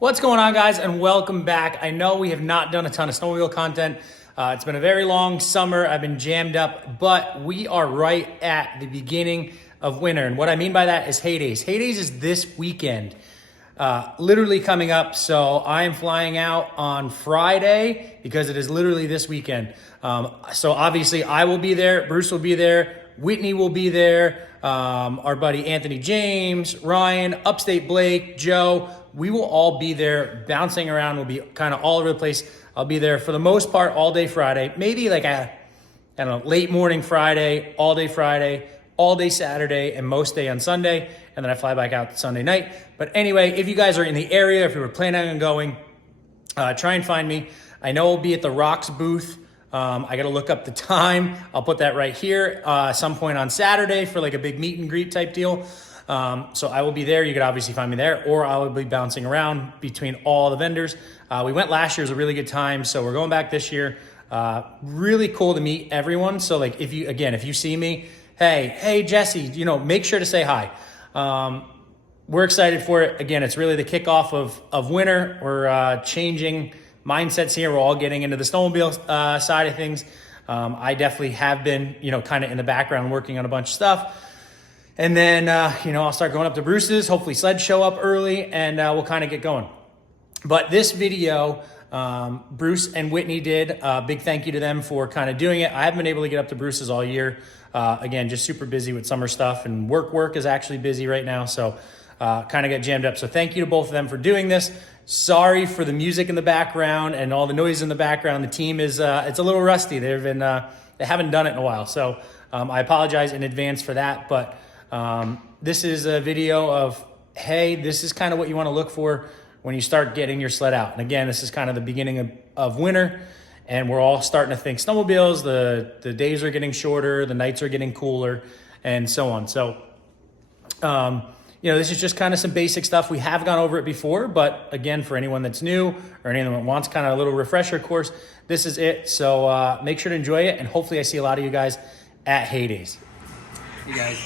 What's going on, guys, and welcome back. I know we have not done a ton of snowmobile content. It's been a very long summer. I've been jammed up, but we are right at the beginning of winter. And what I mean by that is Haydays. Haydays is this weekend, literally coming up. So I am flying out on Friday because it is literally this weekend. So obviously I will be there. Bruce will be there. Whitney will be there. Our buddy Anthony James, Ryan, Upstate Blake, Joe. We will all be there bouncing around. We'll be kind of all over the place. I'll be there for the most part all day Friday, maybe like I don't know, late morning Friday, all day Saturday, and most day on Sunday. And then I fly back out Sunday night. But anyway, if you guys are in the area, if you were planning on going, try and find me. I know I'll be at the Rocks booth. I got to look up the time. I'll put that right here some point on Saturday for like a big meet and greet type deal. So I will be there. You could obviously find me there, or I will be bouncing around between all the vendors. We went last year. It was a really good time. So we're going back this year. Really cool to meet everyone. So like, if you see me, hey, Jesse, make sure to say hi. We're excited for it. Again, it's really the kickoff of winter. We're changing mindsets here. We're all getting into the snowmobile side of things. I definitely have been, kind of in the background working on a bunch of stuff. And then, I'll start going up to Bruce's, hopefully Sled show up early, and we'll kind of get going. But this video, Bruce and Whitney did. Big thank you to them for kind of doing it. I haven't been able to get up to Bruce's all year. Again, just super busy with summer stuff, and work is actually busy right now. So kind of got jammed up. So thank you to both of them for doing this. Sorry for the music in the background and all the noise in the background. The team is, it's a little rusty. They haven't done it in a while. So I apologize in advance for that. But this is a video of, hey, this is kind of what you want to look for when you start getting your sled out. And again, this is kind of the beginning of winter, and we're all starting to think snowmobiles. The days are getting shorter, the nights are getting cooler, and so on. So, this is just kind of some basic stuff. We have gone over it before, but again, for anyone that's new or anyone that wants kind of a little refresher course, this is it. So make sure to enjoy it, and hopefully I see a lot of you guys at Haydays. Hey guys,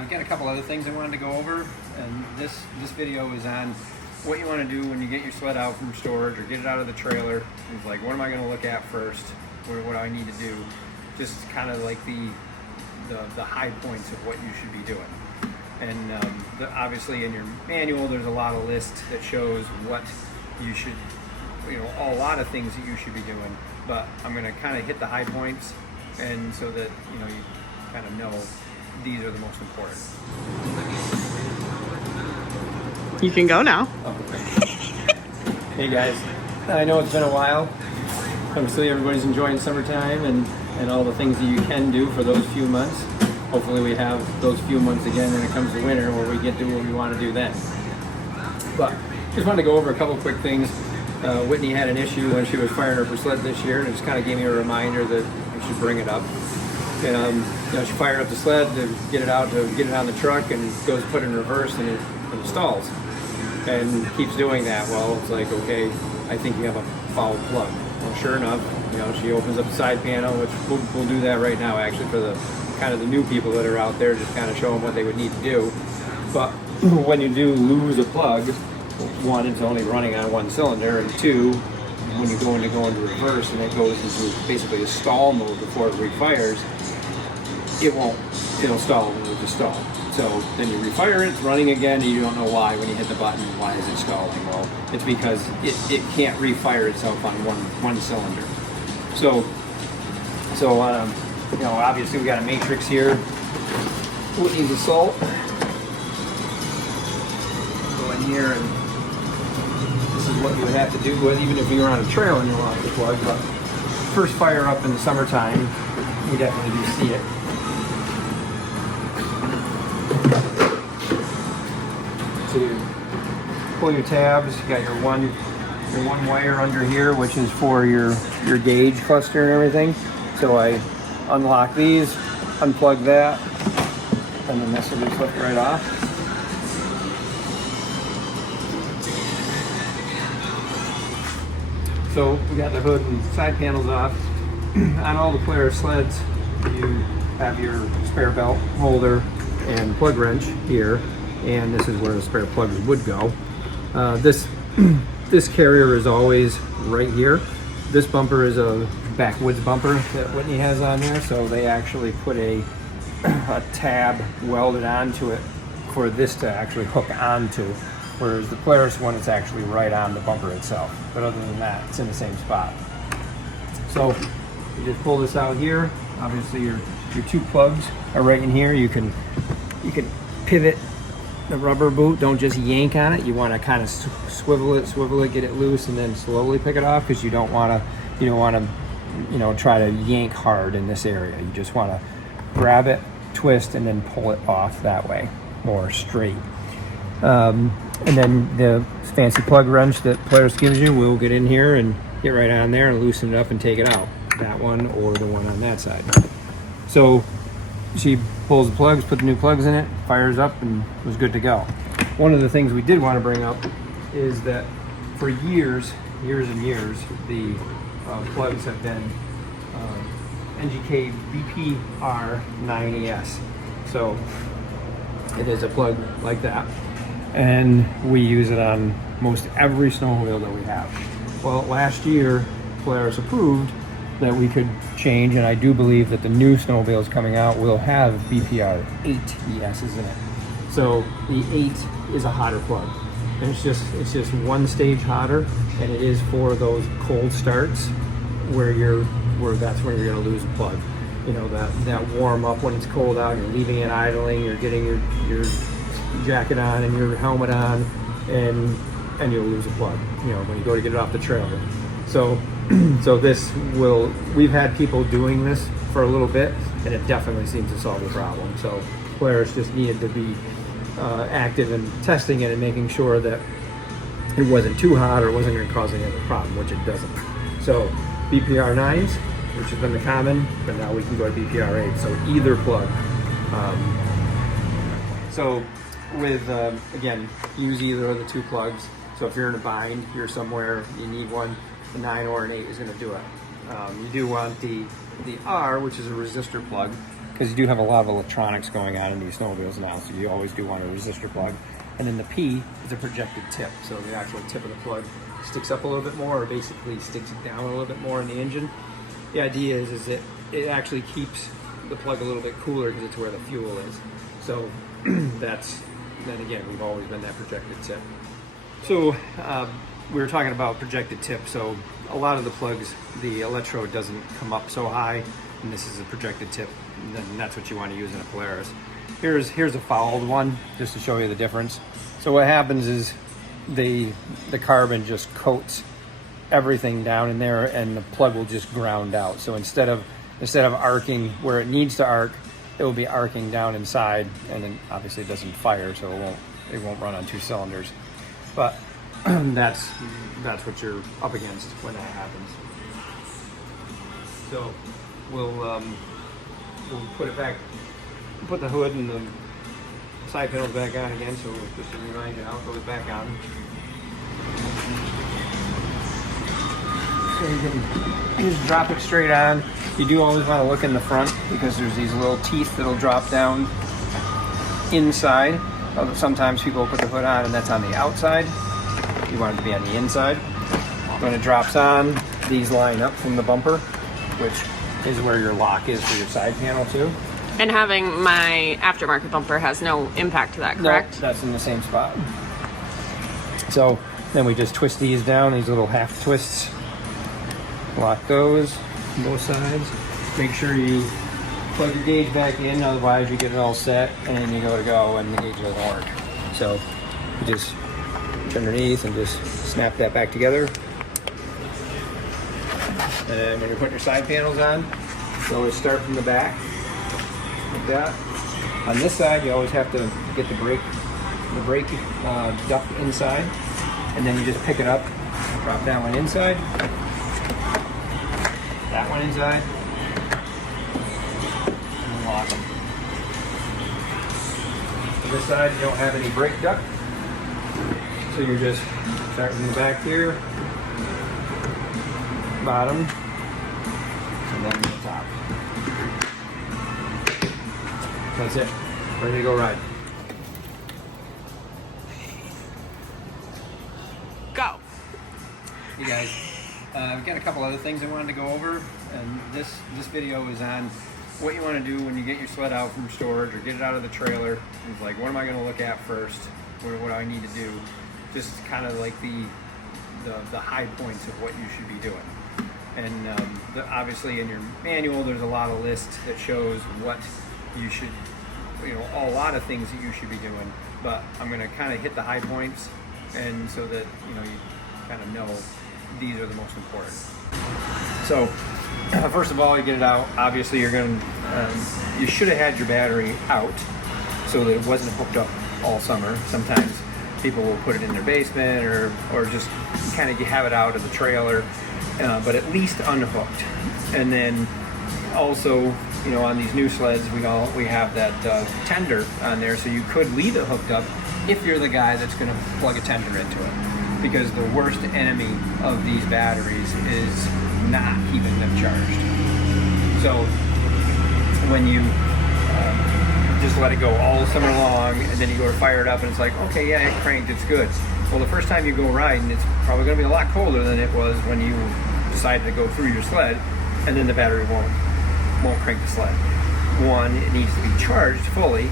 we've got a couple other things I wanted to go over, and this video is on what you want to do when you get your sled out from storage or get it out of the trailer. It's like, what am I going to look at first? What do I need to do? Just kind of like the high points of what you should be doing. And obviously in your manual, there's a lot of lists that shows what you should, a lot of things that you should be doing. But I'm going to kind of hit the high points, and so that you kind of know these are the most important. You can go now. Hey guys, I know it's been a while. Obviously everybody's enjoying summertime and all the things that you can do for those few months. Hopefully we have those few months again when it comes to winter, where we get to what we want to do then. But just wanted to go over a couple quick things. Whitney had an issue when she was firing her sled this year, and it just kind of gave me a reminder that I should bring it up. She fired up the sled to get it out, to get it on the truck, and goes to put it in reverse, and it stalls. And keeps doing that. Well, it's like, okay, I think you have a foul plug. Well, sure enough, she opens up the side panel, which we'll do that right now, actually, for the kind of the new people that are out there, just kind of show them what they would need to do. But when you do lose a plug, one, it's only running on one cylinder, and two, when you go into reverse and it goes into basically a stall mode before it refires, it'll stall and it'll just stall. So then you refire it, it's running again, and you don't know why when you hit the button, why is it stalling? Well, it's because it can't refire itself on one cylinder. So obviously we got a matrix here. Whitney's Assault. Go in here, and this is what you would have to do, even if you're on a trail and you want the plug. But first fire up in the summertime, you definitely do see it. So you pull your tabs. You got your one wire under here, which is for your gauge cluster and everything. So I unlock these, unplug that, and then this will just lift right off. So we got the hood and side panels off. On all the Polaris sleds, you have your spare belt holder and plug wrench here, and this is where the spare plug would go. This this carrier is always right here. This bumper is a backwoods bumper that Whitney has on there, so they actually put a tab welded onto it for this to actually hook onto, whereas the Polaris one is actually right on the bumper itself. But other than that, it's in the same spot. So you just pull this out here. Obviously your two plugs are right in here. You can pivot the rubber boot. Don't just yank on it. You want to kind of swivel it, get it loose, and then slowly pick it off, because you don't want to try to yank hard in this area. You just want to grab it, twist, and then pull it off that way, more straight. And then the fancy plug wrench that Polaris gives you will get in here and get right on there and loosen it up and take it out. That one or the one on that side. So she pulls the plugs, put the new plugs in it, fires up, and was good to go. One of the things we did want to bring up is that for years and years, the plugs have been NGK BPR 9ES. So it is a plug like that, and we use it on most every snowmobile that we have. Well, last year Polaris approved that we could change, and I do believe that the new snowmobiles coming out will have BPR 8 ES's in it. So the 8 is a hotter plug, and it's just one stage hotter, and it is for those cold starts where that's when you're going to lose a plug. You know, that warm up when it's cold out, you're leaving it idling, you're getting your jacket on and your helmet on, and you'll lose a plug, you know, when you go to get it off the trailer. So we've had people doing this for a little bit, and it definitely seems to solve the problem. So Polaris just needed to be active in testing it and making sure that it wasn't too hot or it wasn't going to cause any other problem, which it doesn't. So BPR 9s, which has been the common, but now we can go to BPR 8, so either plug. So with, again, use either of the two plugs. So if you're in a bind, you're somewhere, you need one, a 9 or an 8 is going to do it. You do want the R, which is a resistor plug, because you do have a lot of electronics going on in these snowmobiles now, so you always do want a resistor plug. And then the P is a projected tip, so the actual tip of the plug sticks up a little bit more, or basically sticks it down a little bit more in the engine. The idea is that it actually keeps the plug a little bit cooler because it's where the fuel is. So then again, we've always been that projected tip. So we were talking about projected tip. So a lot of the plugs, the electrode doesn't come up so high, and this is a projected tip, and then that's what you want to use in a Polaris. Here's a fouled one, just to show you the difference. So what happens is the carbon just coats everything down in there, and the plug will just ground out. So instead of arcing where it needs to arc, it will be arcing down inside, and then obviously it doesn't fire, so it won't run on 2 cylinders. But that's what you're up against when that happens. So we'll put it back, put the hood and the side panels back on again, so just to remind you how it goes back on. So you can just drop it straight on. You do always want to look in the front, because there's these little teeth that'll drop down inside. Sometimes people put the hood on and that's on the outside. You want it to be on the inside. When it drops on, these line up from the bumper, which is where your lock is for your side panel too. And having my aftermarket bumper has no impact to that, correct? No, that's in the same spot. So then we just twist these down, these little half twists. Lock those on both sides. Make sure you plug your gauge back in, otherwise you get it all set and you go to go and the gauge doesn't work. So you just reach underneath and just snap that back together. And when you're putting your side panels on, you always start from the back, like that. On this side, you always have to get the brake duct inside, and then you just pick it up, drop that one inside, that one inside, and lock them. On this side, you don't have any brake duct, so you're just starting from the back here, bottom, and then the top. That's it. Ready to go ride. Go. Hey guys, I've got a couple other things I wanted to go over, and this video is on what you want to do when you get your sled out from storage or get it out of the trailer. It's like, what am I going to look at first? What do I need to do? Just kind of like the high points of what you should be doing. And obviously in your manual there's a lot of lists that shows what you should, a lot of things that you should be doing, but I'm going to kind of hit the high points, and so that you kind of know these are the most important. So first of all, you get it out. Obviously you should have had your battery out so that it wasn't hooked up all summer. Sometimes people will put it in their basement or just kind of have it out of the trailer, but at least unhooked. And then also, on these new sleds, we have that tender on there, so you could leave it hooked up if you're the guy that's going to plug a tender into it. Because the worst enemy of these batteries is not keeping them charged. So when you just let it go all summer long, and then you go to fire it up and it's like, okay, yeah, it cranked, it's good. Well, the first time you go riding, it's probably going to be a lot colder than it was when you decided to go through your sled, and then the battery won't crank the sled. One, it needs to be charged fully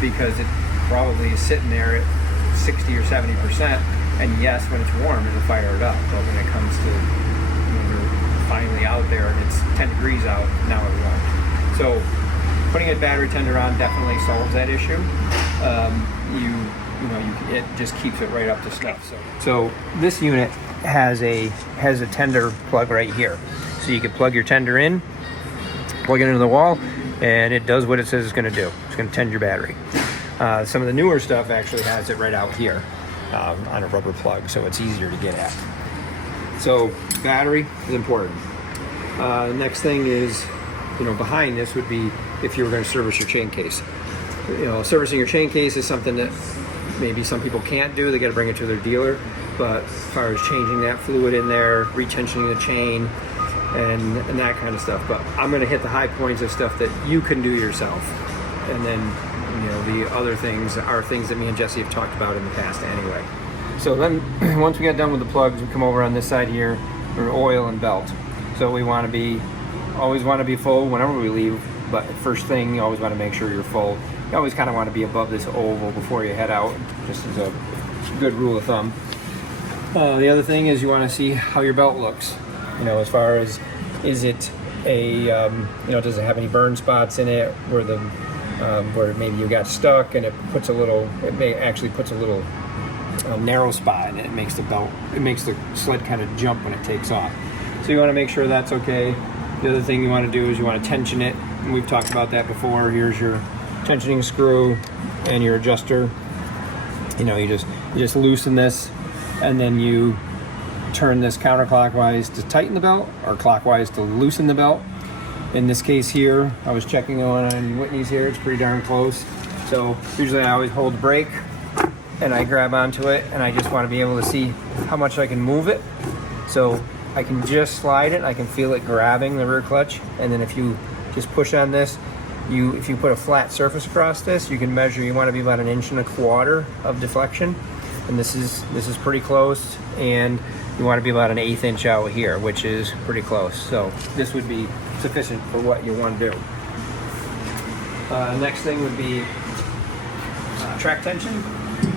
because it probably is sitting there at 60 or 70%. And yes, when it's warm, it'll fire it up. But when it comes to when you're finally out there and it's 10 degrees out, now it won't. So putting a battery tender on definitely solves that issue. It just keeps it right up to snuff. So this unit has a tender plug right here. So you can plug your tender in, plug it into the wall, and it does what it says it's going to do. It's going to tend your battery. Some of the newer stuff actually has it right out here. On a rubber plug, so it's easier to get at. So battery is important. Next thing is, behind this would be if you were going to service your chain case. Servicing your chain case is something that maybe some people can't do. They got to bring it to their dealer. But as far as changing that fluid in there, retensioning the chain, and that kind of stuff. But I'm going to hit the high points of stuff that you can do yourself, and then the other things are things that me and Jesse have talked about in the past anyway. So then once we get done with the plugs, we come over on this side here for oil and belt. So we always want to be full whenever we leave, but first thing, you always want to make sure you're full. You always kind of want to be above this oval before you head out, just as a good rule of thumb. The other thing is you want to see how your belt looks. As far as, is it does it have any burn spots in it where maybe you got stuck and it actually puts a little narrow spot, and it makes the sled kind of jump when it takes off. So you want to make sure that's okay. The other thing you want to do is you want to tension it, and we've talked about that before. Here's your tensioning screw and your adjuster. You just loosen this, and then you turn this counterclockwise to tighten the belt, or clockwise to loosen the belt. In this case here, I was checking the one on Whitney's here, it's pretty darn close. So usually I always hold the brake and I grab onto it, and I just want to be able to see how much I can move it. So I can just slide it, I can feel it grabbing the rear clutch, and then if you just push on this, if you put a flat surface across this, you can measure, you want to be about 1.25 inches of deflection, and this is pretty close, and you want to be about 1/8 inch out here, which is pretty close. So this would be sufficient for what you want to do. Next thing would be track tension.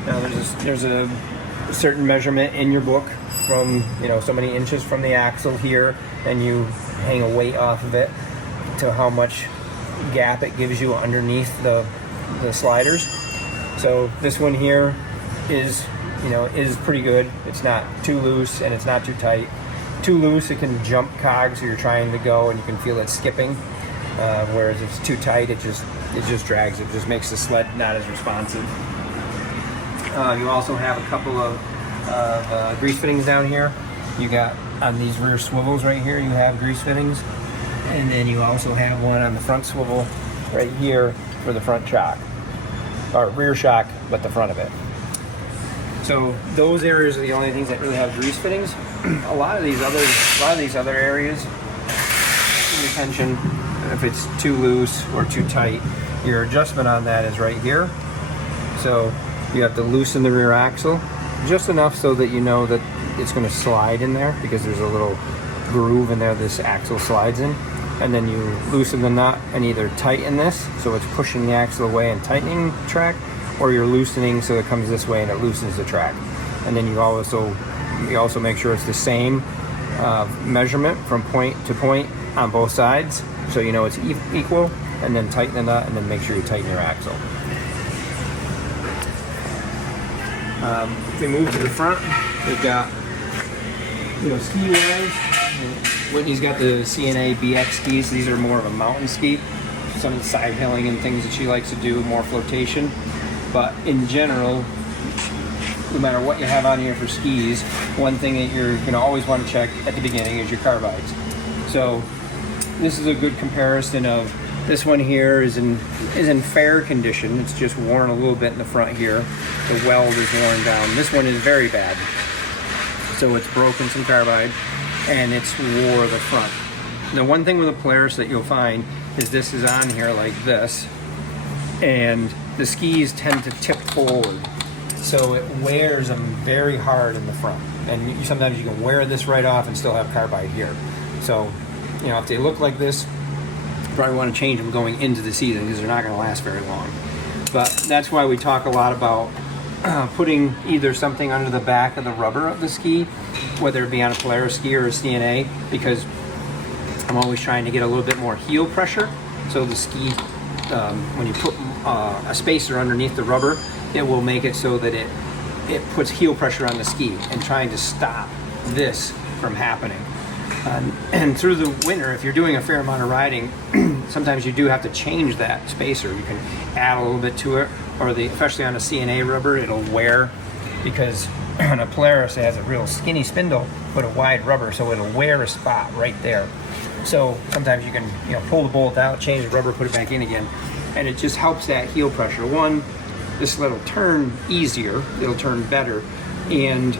Now there's a certain measurement in your book from so many inches from the axle here, and you hang a weight off of it to how much gap it gives you underneath the sliders. So this one here is pretty good. It's not too loose and it's not too tight. Too loose, it can jump cogs, so you're trying to go and you can feel it skipping. Whereas if it's too tight, it just drags. It just makes the sled not as responsive. You also have a couple of grease fittings down here. You got on these rear swivels right here, you have grease fittings. And then you also have one on the front swivel right here for the front shock. Or rear shock, but the front of it. So those areas are the only things that really have grease fittings. A lot of these other areas, retention, if it's too loose or too tight, your adjustment on that is right here. So you have to loosen the rear axle just enough so that you know that it's going to slide in there because there's a little groove in there this axle slides in. And then you loosen the nut and either tighten this so it's pushing the axle away and tightening the track, or you're loosening so it comes this way and it loosens the track. And then you also make sure it's the same measurement from point to point on both sides, so you know it's equal, and then tighten the nut and then make sure you tighten your axle. If we move to the front, we've got, ski wise. Whitney's got the CNA BX skis. These are more of a mountain ski. Some of the side hilling and things that she likes to do, more flotation. But in general, no matter what you have on here for skis, one thing that you're going to always want to check at the beginning is your carbides. So this is a good comparison of this one here is in fair condition. It's just worn a little bit in the front here. The weld is worn down. This one is very bad. So it's broken some carbide and it's wore the front. The one thing with a Polaris that you'll find is this is on here like this, and the skis tend to tip forward. So it wears them very hard in the front. And sometimes you can wear this right off and still have carbide here. So, if they look like this, you probably want to change them going into the season because they're not going to last very long. But that's why we talk a lot about putting either something under the back of the rubber of the ski, whether it be on a Polaris ski or a CNA, because I'm always trying to get a little bit more heel pressure. So the ski, when you put a spacer underneath the rubber, it will make it so that it puts heel pressure on the ski and trying to stop this from happening. And through the winter, if you're doing a fair amount of riding, sometimes you do have to change that spacer. You can add a little bit to it, or especially on a CNA rubber, it'll wear, because on a Polaris it has a real skinny spindle but a wide rubber, so it'll wear a spot right there. So sometimes you can pull the bolt out, change the rubber, put it back in again, and it just helps that heel pressure. One, this sled will turn easier, it'll turn better, and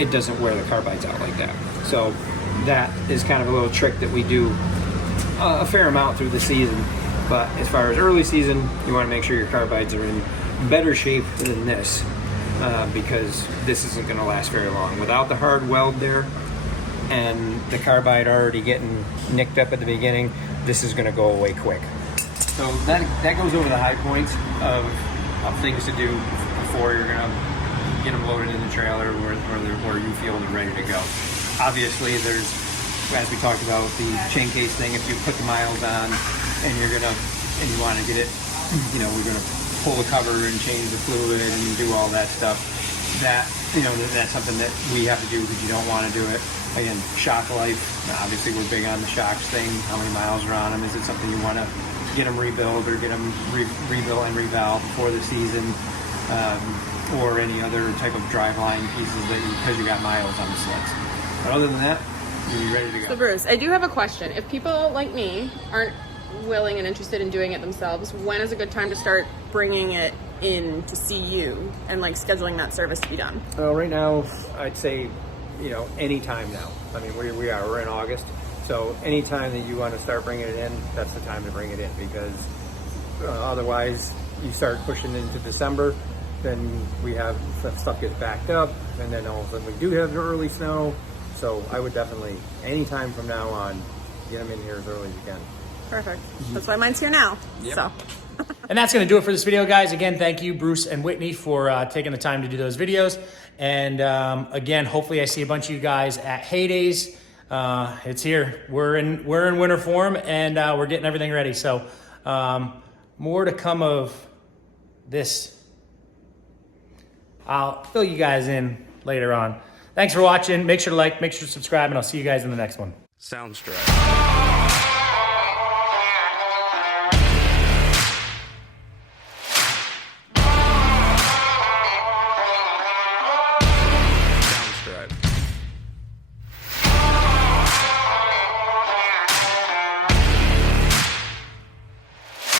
it doesn't wear the carbides out like that. So that is kind of a little trick that we do a fair amount through the season. But as far as early season, you want to make sure your carbides are in better shape than this, because this isn't going to last very long. Without the hard weld there and the carbide already getting nicked up at the beginning, this is going to go away quick. So that goes over the high points of things to do before you're going to get them loaded in the trailer where you feel they're ready to go. Obviously, there's, as we talked about, the chain case thing. If you put the miles on and you want to get it, we're going to pull the cover and change the fluid and do all that stuff. That's something that we have to do because you don't want to do it. Again, shock life. Obviously, we're big on the shocks thing. How many miles are on them? Is it something you want to get them rebuilt or get them rebuilt and revalved before the season, or any other type of driveline pieces because you got miles on the sleds? But other than that, you'll be ready to go. So Bruce, I do have a question. If people like me aren't willing and interested in doing it themselves, when is a good time to start bringing it in to see you and scheduling that service to be done? Well, right now, I'd say, any time now. I mean, we're in August, so any time that you want to start bringing it in, that's the time to bring it in, because otherwise you start pushing into December, then stuff gets backed up, and then all of a sudden we do have the early snow. So I would definitely, anytime from now on, get them in here as early as you can. Perfect. That's why mine's here now. Yep. So. And that's going to do it for this video, guys. Again, thank you, Bruce and Whitney, for taking the time to do those videos. And again, hopefully I see a bunch of you guys at Heydays. It's here. We're in winter form, and we're getting everything ready. So more to come of this. I'll fill you guys in later on. Thanks for watching. Make sure to like, make sure to subscribe, and I'll see you guys in the next one. Soundstripe.